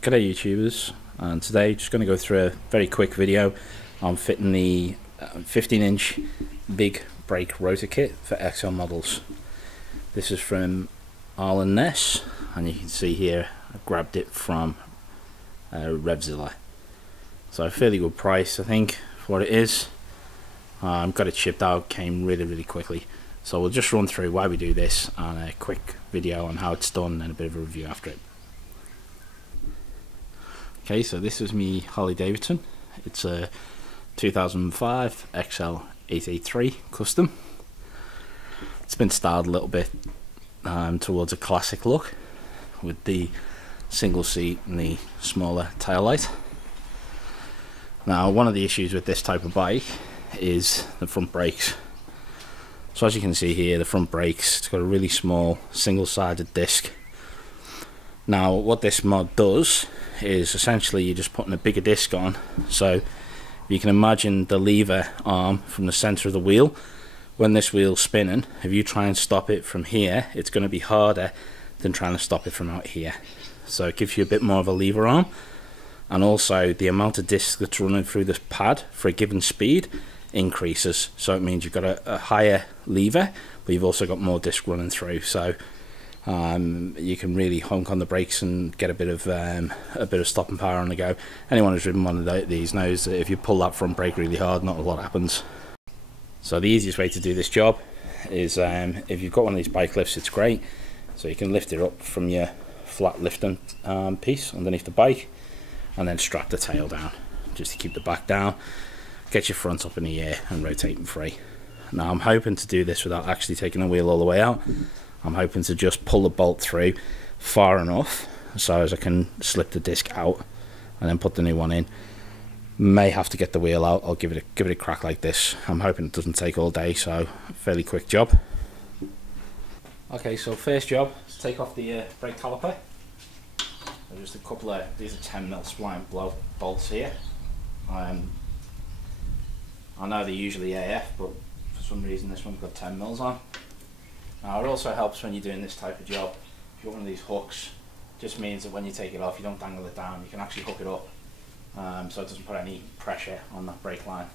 G'day YouTubers, and today just going to go through a very quick video on fitting the 15-inch big brake rotor kit for XL models. This is from Arlen Ness, and you can see here I grabbed it from Revzilla. So a fairly good price I think for what it is. Got it shipped out, came really quickly. So we'll just run through why we do this and a quick video on how it's done and a bit of a review after it. Okay, so this is me Harley Davidson. It's a 2005 XL 883 custom. It's been styled a little bit towards a classic look with the single seat and the smaller tail light. Now, one of the issues with this type of bike is the front brakes. So as you can see here, the front brakes, it's got a really small single-sided disc. Now what this mod does is essentially you're just putting a bigger disc on. So you can imagine the lever arm from the center of the wheel. When this wheel's spinning, if you try and stop it from here, it's going to be harder than trying to stop it from out here. So it gives you a bit more of a lever arm, and also the amount of disc that's running through this pad for a given speed increases. So it means you've got a higher lever, but you've also got more disc running through. So you can really honk on the brakes and get a bit of stopping power on the go. Anyone who's ridden one of these knows that if you pull that front brake really hard, not a lot happens. So the easiest way to do this job is if you've got one of these bike lifts, it's great. So you can lift it up from your flat lifting piece underneath the bike, and then strap the tail down just to keep the back down. Get your front up in the air and rotating free. Now I'm hoping to do this without actually taking the wheel all the way out. I'm hoping to just pull the bolt through far enough so as I can slip the disc out and then put the new one in. May have to get the wheel out. I'll give it a crack like this. I'm hoping it doesn't take all day, so fairly quick job. Okay, so first job is take off the brake caliper. So just a couple of, these are 10mm spline blow bolts here. I know they're usually AF, but for some reason this one's got 10mm on. Now it also helps when you're doing this type of job. If you've got one of these hooks, just means that when you take it off, you don't dangle it down. You can actually hook it up, so it doesn't put any pressure on that brake line.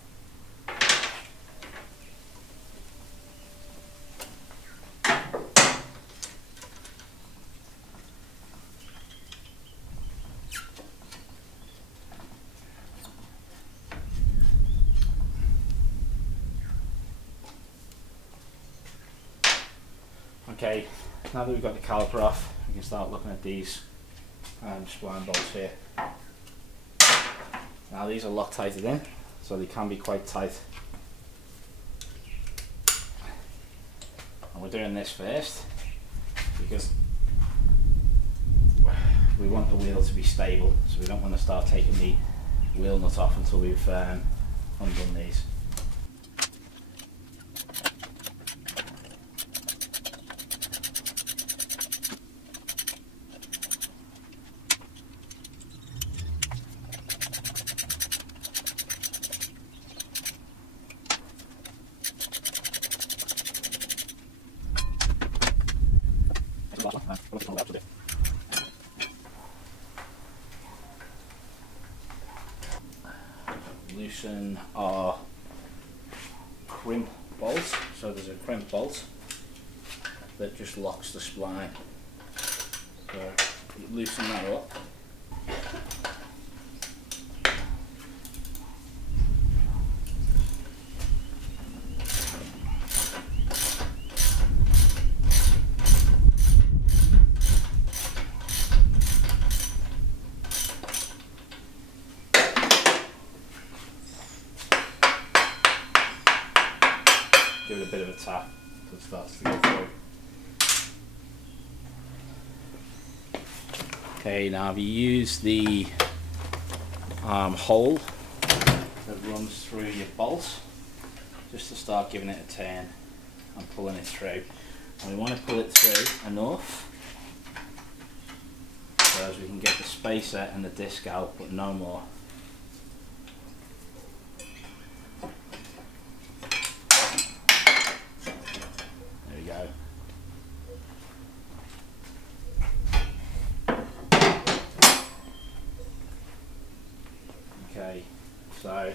Okay, now that we've got the caliper off, we can start looking at these spline bolts here. Now these are Loctited in, so they can be quite tight. And we're doing this first because we want the wheel to be stable, so we don't want to start taking the wheel nut off until we've undone these. Loosen our crimp bolt. So there's a crimp bolt that just locks the spline. So you loosen that up. Give it a bit of a tap until it starts to go through. Okay, now if you use the hole that runs through your bolt, just to start giving it a turn and pulling it through. And we want to pull it through enough so as we can get the spacer and the disc out, but no more. So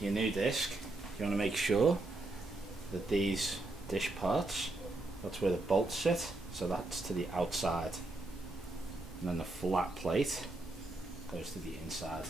your new disc, you want to make sure that these dish parts, that's where the bolts sit, so that's to the outside, and then the flat plate goes to the inside.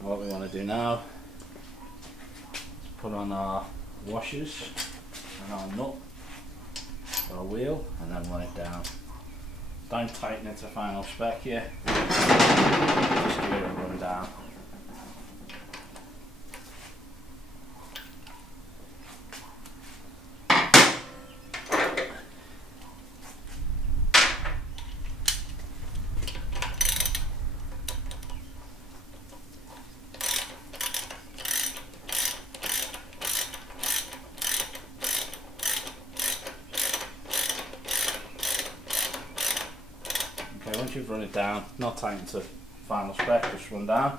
What we want to do now is put on our washers and our nut for our wheel, and then run it down. Don't tighten it to final spec here, just give it a run down. Okay, once you've run it down, not tighten to final spec, just run down.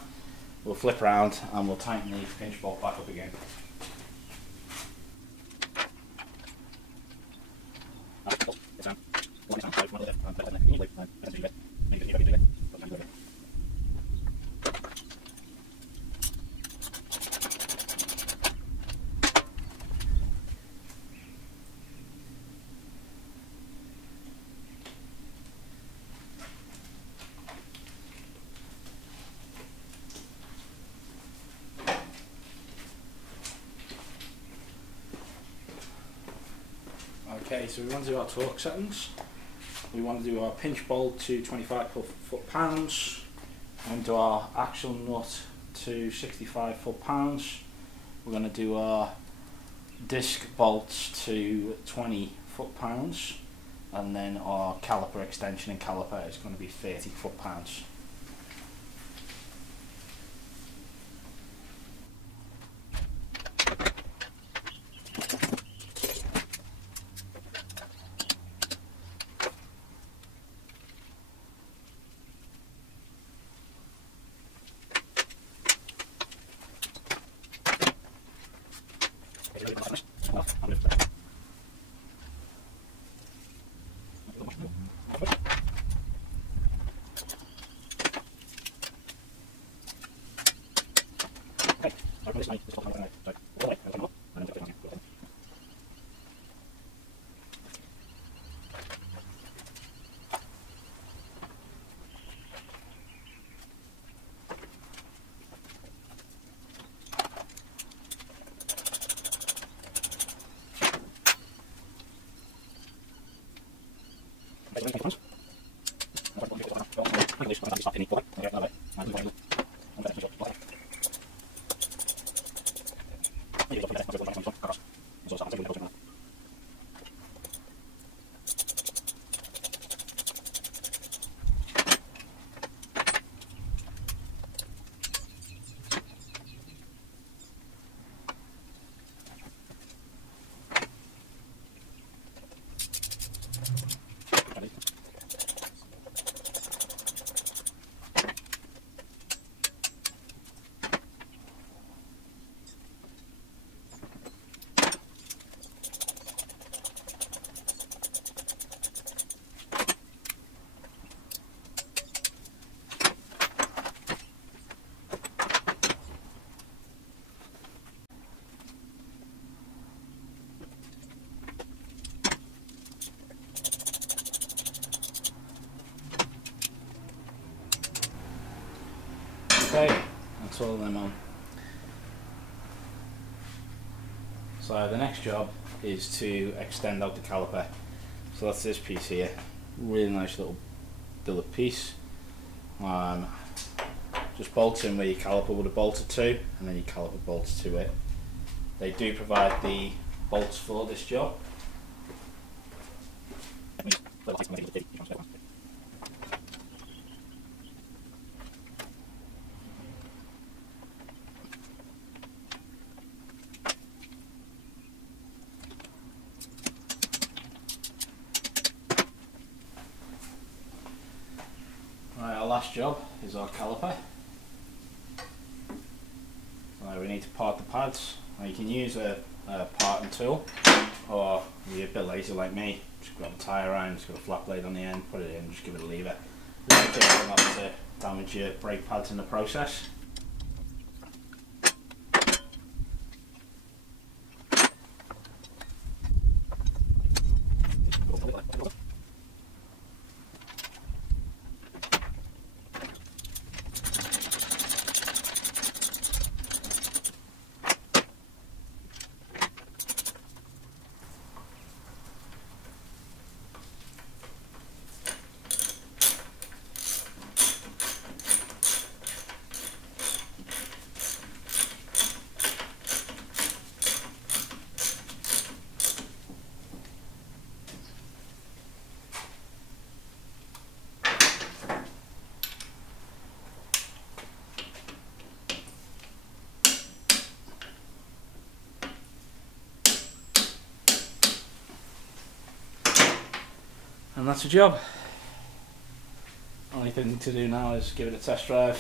We'll flip around and we'll tighten the pinch bolt back up again. Okay, so we want to do our torque settings. We want to do our pinch bolt to 25 foot-pounds, and do our axle nut to 65 foot-pounds. We're going to do our disc bolts to 20 foot-pounds, and then our caliper extension and caliper is going to be 30 foot-pounds. Okay, that's all of them on. So the next job is to extend out the caliper. So that's this piece here, really nice little billet piece. Just bolts in where your caliper would have bolted to, and then your caliper bolts to it. They do provide the bolts for this job. Right, our last job is our caliper. So we need to part the pads. Now you can use a parting tool, or if you're a bit lazy like me, just grab a tyre around, just got a flat blade on the end, put it in, just give it a lever. Just be careful not to damage your brake pads in the process. And that's the job. Only thing to do now is give it a test drive.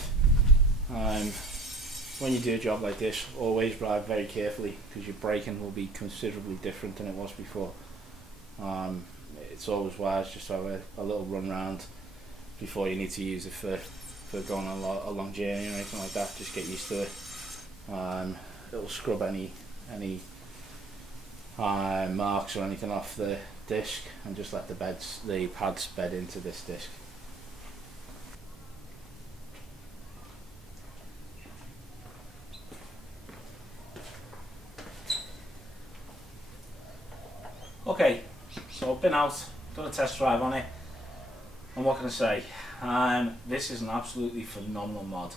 When you do a job like this, always drive very carefully, because your braking will be considerably different than it was before. It's always wise just to have a little run round before you need to use it for going on a long journey or anything like that. Just get used to it. It'll scrub any marks or anything off the disc, and just let the pads bed into this disc. Okay, so I've been out, done a test drive on it, and what can I say? This is an absolutely phenomenal mod.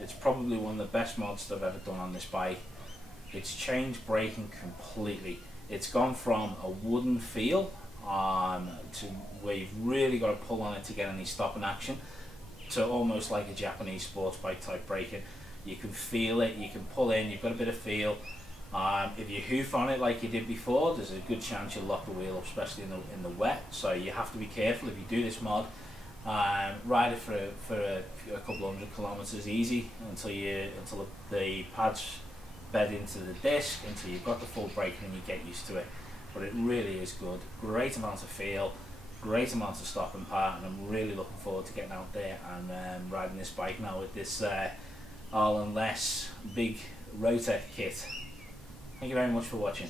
It's probably one of the best mods that I've ever done on this bike. It's changed braking completely. It's gone from a wooden feel to where you've really got to pull on it to get any stopping action, to almost like a Japanese sports bike type braking. You can feel it, you can pull in, you've got a bit of feel. If you hoof on it like you did before, there's a good chance you'll lock the wheel up, especially in the wet. So you have to be careful if you do this mod. Ride it for a couple hundred kilometers easy until the pads bed into the disc, until you've got the full braking and you get used to it. But it really is good. Great amount of feel, great amount of stopping power, and I'm really looking forward to getting out there and riding this bike now with this Arlen Ness big rotor kit. Thank you very much for watching.